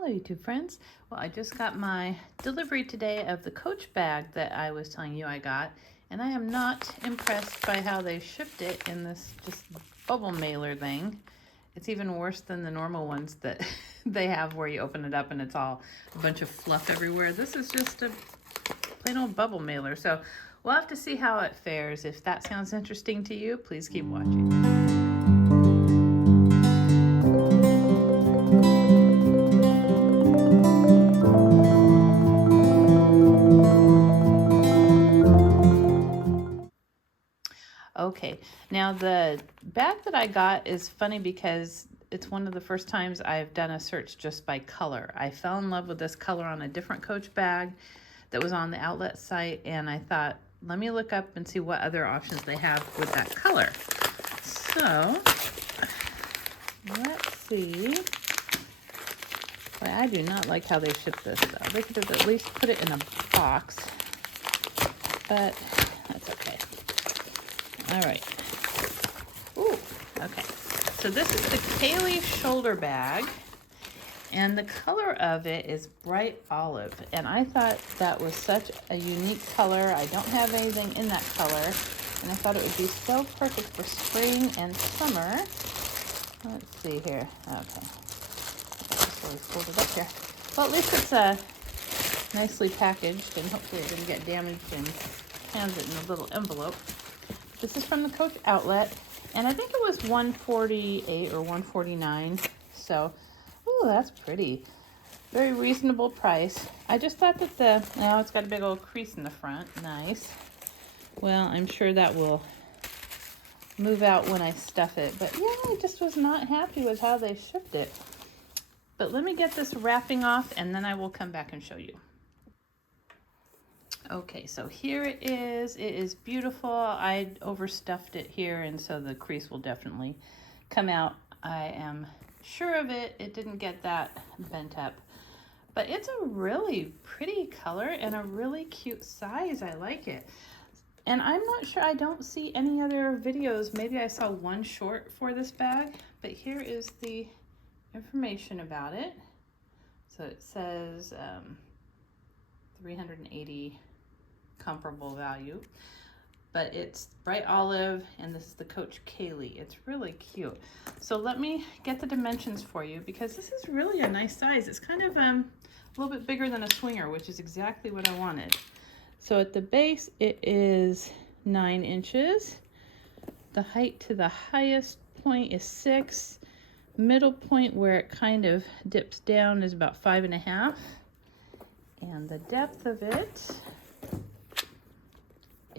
Hello YouTube friends. Well, I just got my delivery today of the Coach bag that I was telling you I got, and I am not impressed by how they shipped it in this just bubble mailer thing. It's even worse than the normal ones that they have where you open it up and it's all a bunch of fluff everywhere. This is just a plain old bubble mailer. So we'll have to see how it fares. If that sounds interesting to you, please keep watching. Okay, now the bag that I got is funny because it's one of the first times I've done a search just by color. I fell in love with this color on a different Coach bag that was on the outlet site, and I thought, let me look up and see what other options they have with that color. So, let's see. Boy, I do not like how they ship this though. They could have at least put it in a box, but that's okay. All right. Ooh, okay. So this is the KAILEY shoulder bag, and the color of it is bright olive. And I thought that was such a unique color. I don't have anything in that color, and I thought it would be so perfect for spring and summer. Let's see here. Okay. Just really folded up here. Well, at least it's nicely packaged, and hopefully it didn't get damaged and has it in a little envelope. This is from the Coach outlet, and I think it was $148 or $149. So, ooh, that's pretty. Very reasonable price. I just thought that now it's got a big old crease in the front. Nice. Well, I'm sure that will move out when I stuff it. But yeah, I just was not happy with how they shipped it. But let me get this wrapping off, and then I will come back and show you. Okay, so here it is. It is beautiful. I overstuffed it here, and so the crease will definitely come out. I am sure of it. It didn't get that bent up. But it's a really pretty color and a really cute size. I like it. And I'm not sure, I don't see any other videos. Maybe I saw one short for this bag, but here is the information about it. So it says 380 comparable value, but it's bright olive, and this is the Coach KAILEY. It's really cute. So let me get the dimensions for you, because this is really a nice size. It's kind of a little bit bigger than a swinger, which is exactly what I wanted. So at the base it is 9 inches. The height to the highest point is 6. Middle point where it kind of dips down is about 5.5, and the depth of it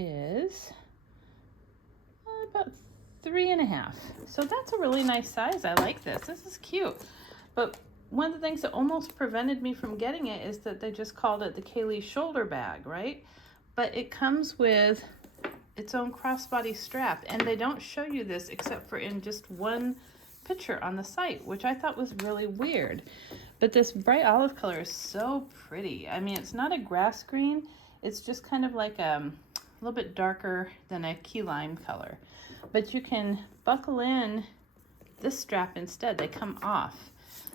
is about 3.5. So that's a really nice size. I like this. This is cute. But one of the things that almost prevented me from getting it is that they just called it the KAILEY shoulder bag, right? But it comes with its own crossbody strap, and they don't show you this except for in just one picture on the site, which I thought was really weird. But this bright olive color is so pretty. I mean, it's not a grass green. It's just kind of like a little bit darker than a key lime color. But you can buckle in this strap instead. They come off.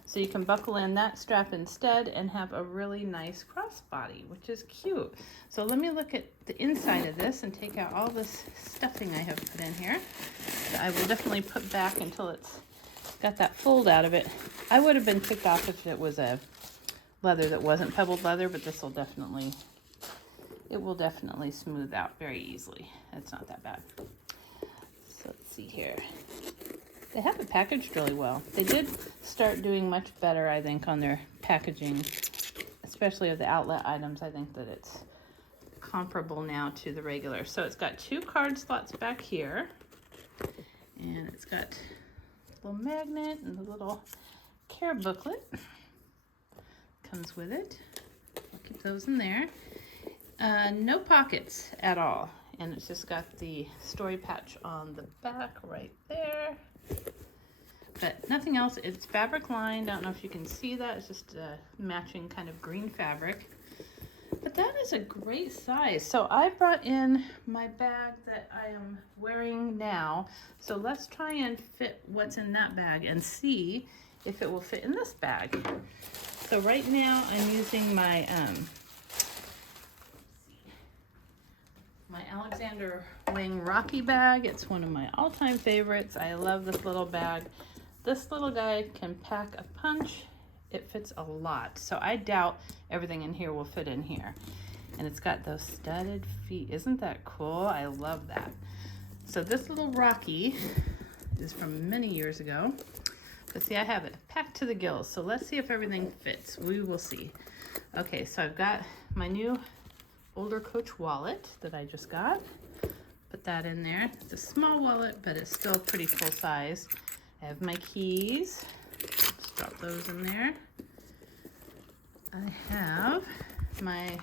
So you can buckle in that strap instead and have a really nice crossbody, which is cute. So let me look at the inside of this and take out all this stuffing I have put in here that I will definitely put back until it's got that fold out of it. I would have been ticked off if it was a leather that wasn't pebbled leather, but this will definitely, it will definitely smooth out very easily. It's not that bad. So let's see here. They have it packaged really well. They did start doing much better, I think, on their packaging, especially of the outlet items. I think that it's comparable now to the regular. So it's got 2 card slots back here, and it's got a little magnet and a little care booklet comes with it. I'll keep those in there. No pockets at all, and it's just got the story patch on the back right there, but nothing else. It's fabric lined. I don't know if you can see that. It's just a matching kind of green fabric, but that is a great size. So I brought in my bag that I am wearing now, so let's try and fit what's in that bag and see if it will fit in this bag. So right now I'm using my my Alexander Wang Rocky bag. It's one of my all-time favorites. I love this little bag. This little guy can pack a punch. It fits a lot. So I doubt everything in here will fit in here. And it's got those studded feet. Isn't that cool? I love that. So this little Rocky is from many years ago. But see, I have it packed to the gills. So let's see if everything fits. We will see. Okay, so I've got my new older Coach wallet that I just got. Put that in there. It's a small wallet, but it's still pretty full size. I have my keys. Let's drop those in there. I have my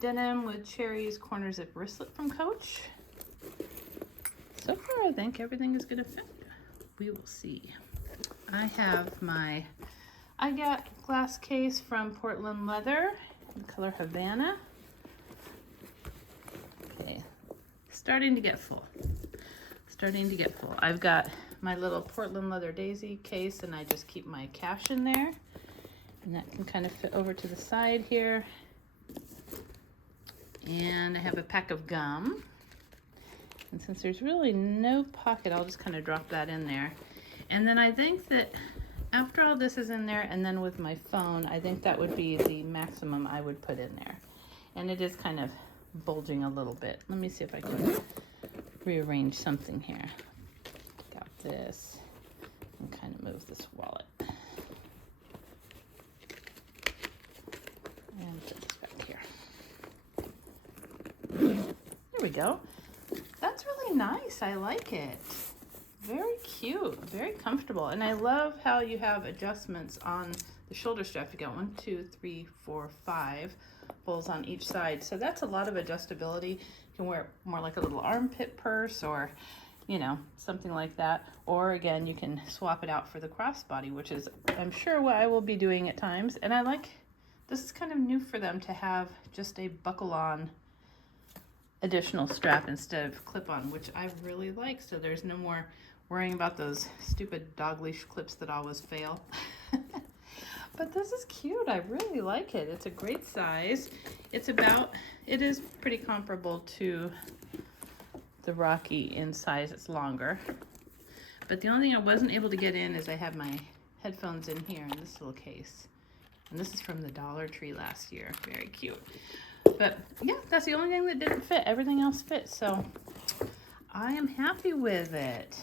denim with cherries corner zip wristlet from Coach. So far, I think everything is gonna fit. We will see. I have my I got glass case from Portland Leather, the color Havana. Okay, starting to get full. Starting to get full. I've got my little Portland Leather Daisy case, and I just keep my cash in there. And that can kind of fit over to the side here. And I have a pack of gum. And since there's really no pocket, I'll just kind of drop that in there. And then I think that after all this is in there, and then with my phone, I think that would be the maximum I would put in there. And it is kind of bulging a little bit. Let me see if I can rearrange something here. Take out this and kind of move this wallet. And put this back here. There we go. That's really nice. I like it. Very cute, very comfortable. And I love how you have adjustments on the shoulder strap. You got 1, 2, 3, 4, 5 holes on each side. So that's a lot of adjustability. You can wear it more like a little armpit purse, or, you know, something like that. Or again, you can swap it out for the crossbody, which is, I'm sure, what I will be doing at times. And I like, this is kind of new for them to have just a buckle-on additional strap instead of clip-on, which I really like. So there's no more worrying about those stupid dog leash clips that always fail. But this is cute. I really like it. It's a great size. It is pretty comparable to the Rocky in size. It's longer. But the only thing I wasn't able to get in is I have my headphones in here in this little case. And this is from the Dollar Tree last year. Very cute. But yeah, that's the only thing that didn't fit. Everything else fits. So I am happy with it.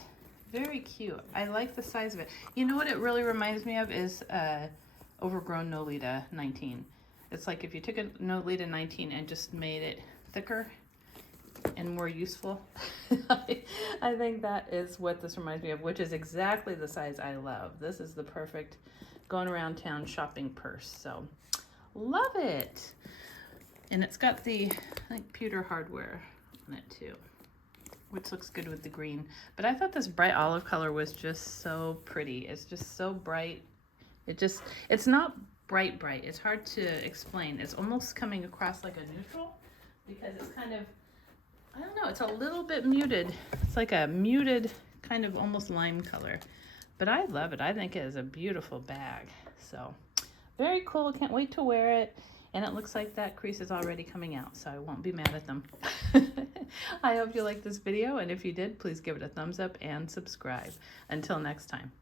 Very cute. I like the size of it. You know what it really reminds me of is overgrown Nolita 19. It's like if you took a Nolita 19 and just made it thicker and more useful. I think that is what this reminds me of, which is exactly the size I love. This is the perfect going around town shopping purse. So love it. And it's got the, I think, pewter hardware on it too, which looks good with the green. But I thought this bright olive color was just so pretty. It's just so bright. It's not bright. It's hard to explain. It's almost coming across like a neutral because it's kind of, I don't know, it's a little bit muted. It's like a muted kind of almost lime color. But I love it. I think it is a beautiful bag. So very cool. Can't wait to wear it. And it looks like that crease is already coming out, so I won't be mad at them. I hope you liked this video, and if you did, please give it a thumbs up and subscribe. Until next time.